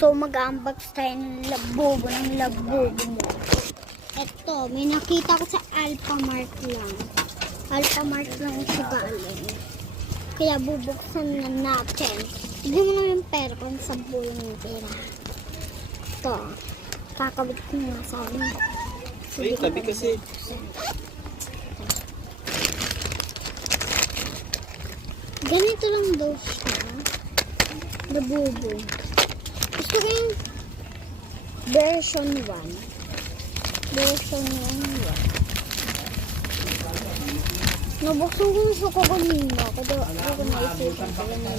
So, mag-unbox tayo ng labubo mo. Eto, may nakita ko sa Alphamart lang. Alphamart lang siya galing. Kaya bubuksan na natin. Tignan mo naman yung pera kung sa bulong yung pera. Ito, kakabit ko nga sa amin. Ay, tabi kasi. Ganito lang daw siya. Labubo. Gusto ko yung version 1. Version 1. Nabuksan ko na sa kanina. Kaya ako ko naisipan ko na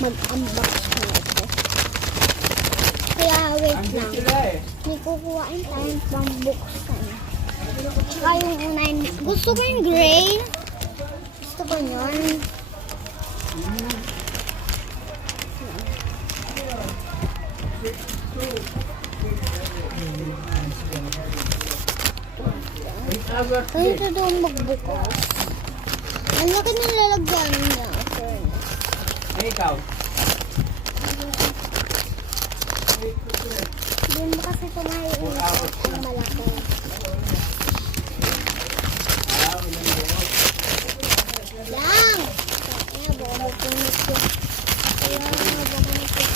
mag-unbox ko na ito. Kaya wait lang. May kukuhain tayong pambuksan. Tsaka yung unahin. Gusto ko yung gray. Gusto ko yun. Ay, ito daw magbukas. Ang laki ng lalagyan niya. Ay, ikaw. Hindi mo kasi kumain ang malaki. Lang! Kaya baka magpunit ko. Kaya baka magpunit ko.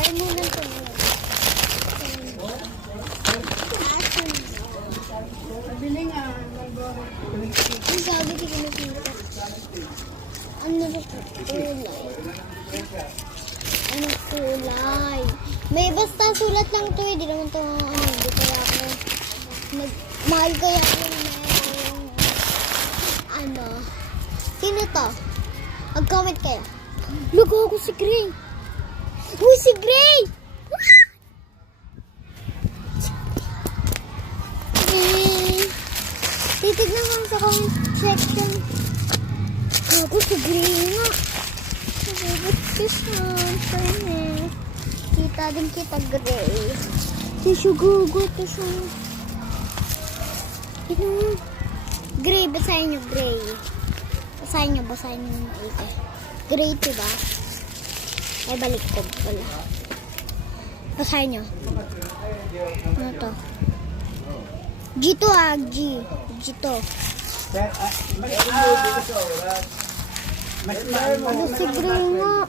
Ay, muna ito. Ang sabi ko nakita. Ano ba kulay? Ano kulay? May basta sulat lang ito eh. Di naman ito hindi kaya ako mahal kaya yung ano. Sino to? Mag-comment kayo. Lugo ako si Gray. Uy, si Gray! Titignan ko sa comment section. Ako si Gray nga. Kita din kita Gray. Tisyo gugo. Tisyo. Ito nga. Gray, basahin nyo Gray. Basahin nyo maigi. Gray, diba? Ay, balik ko pala. Basahin nyo. Ano to? G to ha, G. G to. Ano si Gray nga?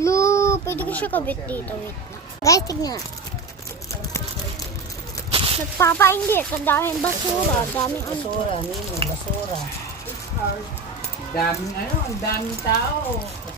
Lo, pwede ko siya kabit dito. Wait lang. Guys, tignan. Nagpapainit. Ang daming basura. Daming Basura, nino, basura. Daming ang daming tao.